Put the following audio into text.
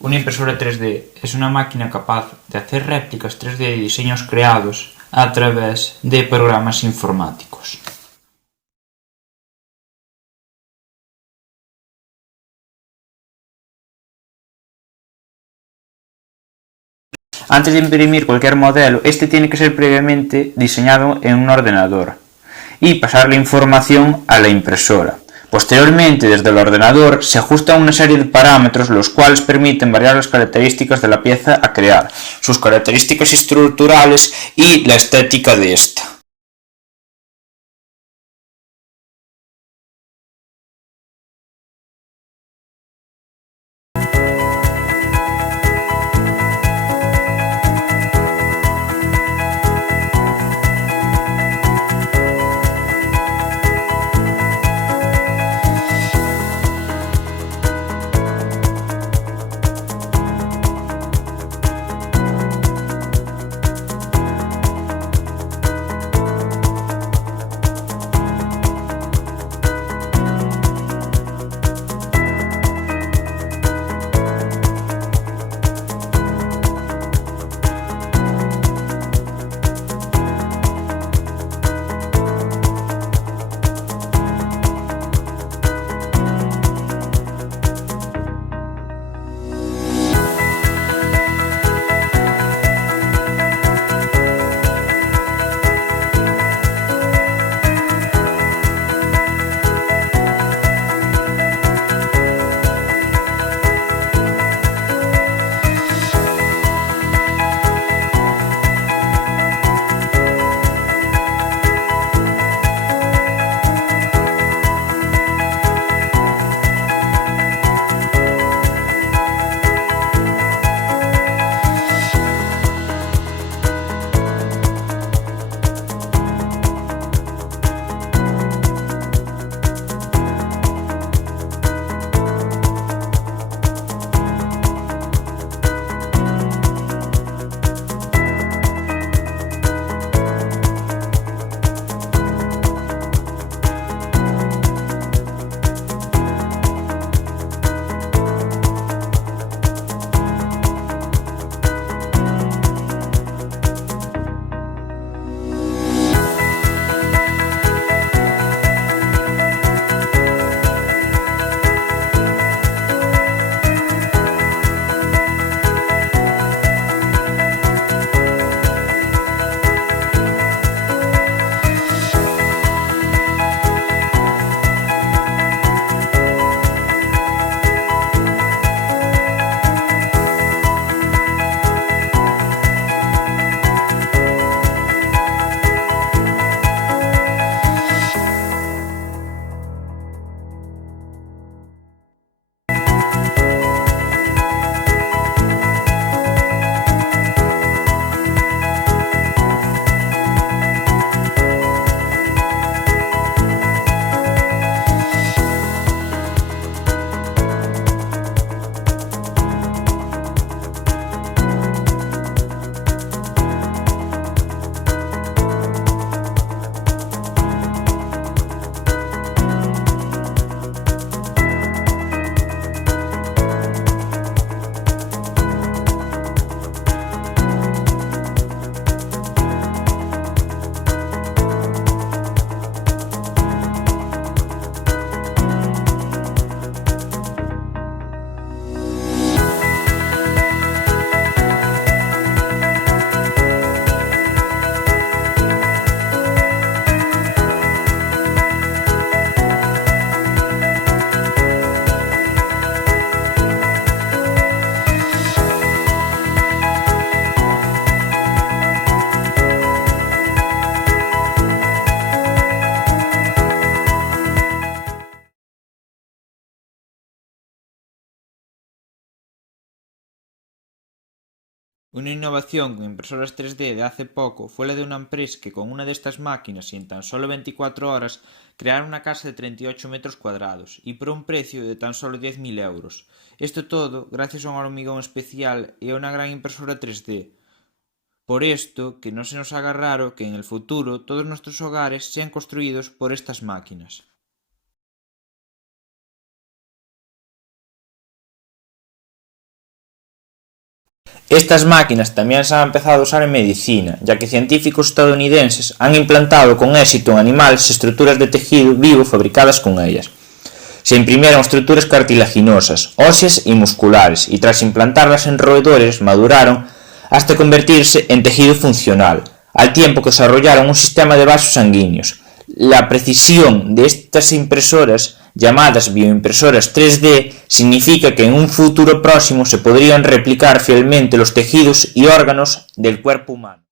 Una impresora 3D es una máquina capaz de hacer réplicas 3D de diseños creados a través de programas informáticos. Antes de imprimir cualquier modelo, este tiene que ser previamente diseñado en un ordenador y pasar la información a la impresora. Posteriormente, desde el ordenador, se ajustan una serie de parámetros los cuales permiten variar las características de la pieza a crear, sus características estructurales y la estética de esta. Una innovación con impresoras 3D de hace poco fue la de una empresa que con una de estas máquinas y en tan solo 24 horas crearon una casa de 38 metros cuadrados y por un precio de tan solo 10.000 euros. Esto todo gracias a un hormigón especial y a una gran impresora 3D. Por esto, que no se nos haga raro que en el futuro todos nuestros hogares sean construidos por estas máquinas. Estas máquinas también se han empezado a usar en medicina, ya que científicos estadounidenses han implantado con éxito en animales estructuras de tejido vivo fabricadas con ellas. Se imprimieron estructuras cartilaginosas, óseas y musculares, y tras implantarlas en roedores maduraron hasta convertirse en tejido funcional, al tiempo que desarrollaron un sistema de vasos sanguíneos. La precisión de estas impresoras, llamadas bioimpresoras 3D, significa que en un futuro próximo se podrían replicar fielmente los tejidos y órganos del cuerpo humano.